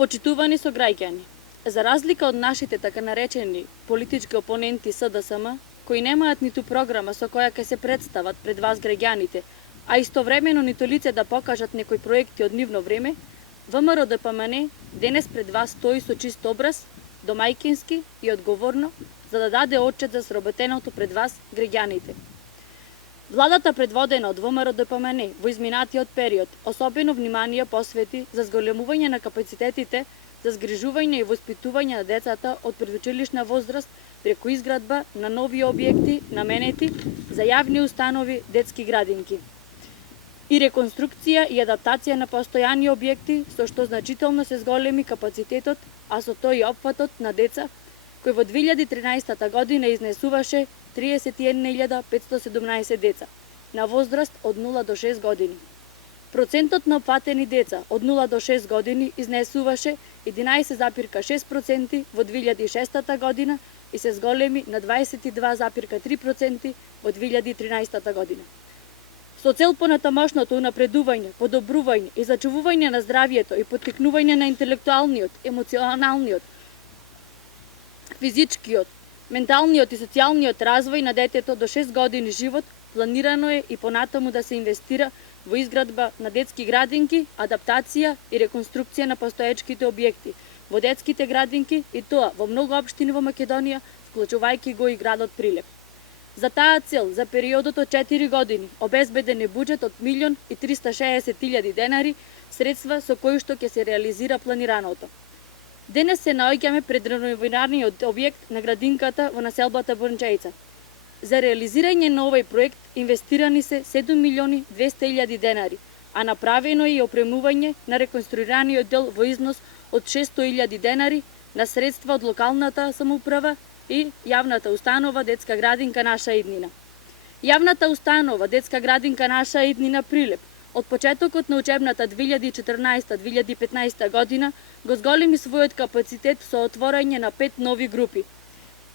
Почитувани сограѓани, за разлика од нашите така наречени политички опоненти СДСМ, кои немаат ниту програма со која ќе се представат пред вас граѓаните, а истовремено ниту лице да покажат некои проекти од нивно време, ВМРО ДПМН денес пред вас стои со чист образ, домајкински и одговорно, за да даде отчет за сработеното пред вас граѓаните. Владата предводена од ВМРО ДПМН во изминатиот период особено внимание посвети за зголемување на капацитетите за згрижување и воспитување на децата од предучилишна возраст преку изградба на нови објекти наменети за јавни установи, детски градинки и реконструкција и адаптација на постојани објекти со што значително се зголеми капацитетот, а со тој и опфатот на деца кој во 2013 година изнесуваше 31.517 деца на возраст од 0 до 6 години. Процентот на опфатени деца од 0 до 6 години изнесуваше 11,6% во 2006 година и се зголеми на 22,3% во 2013 година. Со цел понатамошното унапредување, подобрување и зачувување на здравието и поттикнување на интелектуалниот, емоционалниот, физичкиот, менталниот и социјалниот развој на детето до 6 години живот, планирано е и понатаму да се инвестира во изградба на детски градинки, адаптација и реконструкција на постоечките објекти во детските градинки и тоа во многу општини во Македонија, вклучувајќи го и градот Прилеп. За таа цел, за периодот од 4 години, обезбеден е буџет од 1.360.000 денари, средства со кои што ќе се реализира планираното. Денес се наоѓаме пред реновираниот објект на градинката во населбата Бончајца. За реализирање на овој проект инвестирани се 7.200.000 денари, а направено е и опремување на реконструираниот дел во износ од 600.000 денари на средства од локалната самоуправа и јавната установа Детска градинка Наша иднина. Јавната установа Детска градинка Наша иднина Прилеп од почетокот на учебната 2014-2015 година го зголеми својот капацитет со отворање на 5 нови групи.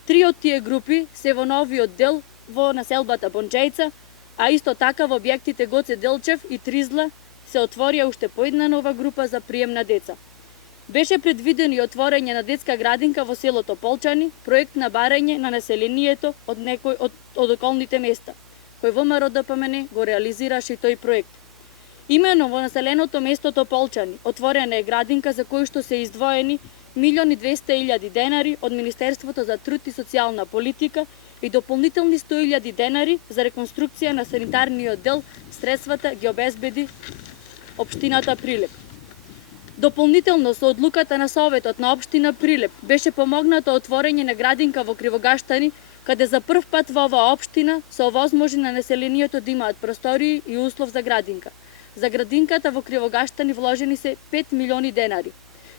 3 од тие групи се во новиот дел во населбата Бончајца, а исто така во објектите Гоце Делчев и Тризла се отворија уште по една нова група за прием на деца. Беше предвидено и отворање на детска градинка во селото Полчани, проект на барање на населението од некој од околните места, кој ВМРО ДПМН го реализираше и тој проект. Имено во населеното место Тополчани отворена е градинка за кој што се издвоени 1.200.000 денари од Министерството за труд и социјална политика и дополнителни 100.000 денари за реконструкција на санитарниот дел, средствата ги обезбеди општината Прилеп. Дополнително со одлуката на Советот на општина Прилеп беше помогнато отворање на градинка во Кривогаштани, каде за прв пат во оваа општина се овозможи на населението да имаат простории и услов за градинка. За градинката во Кривогаштани вложени се 5 милиони денари.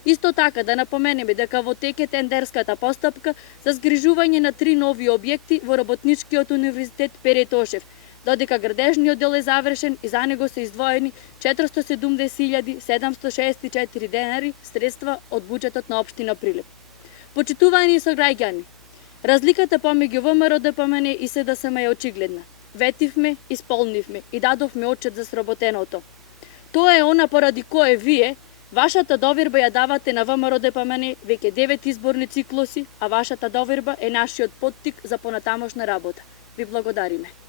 Исто така да напоменеме дека во теке тендерската постапка за згрижување на 3 нови објекти во Работничкиот универзитет Пере Тошев, додека градежниот дел е завршен и за него се издвоени 470.764 денари средства од буџетот на општина Прилеп. Почитувани сограѓани, разликата помеѓу ВМРО ДПМН и СДСМ е очигледна. Ветивме, исполнивме и дадовме отчет за сработеното. Тоа е она поради кое вие, вашата доверба ја давате на ВМРО ДПМН веќе 9 изборни циклуси, а вашата доверба е нашиот поттик за понатамошна работа. Ви благодариме.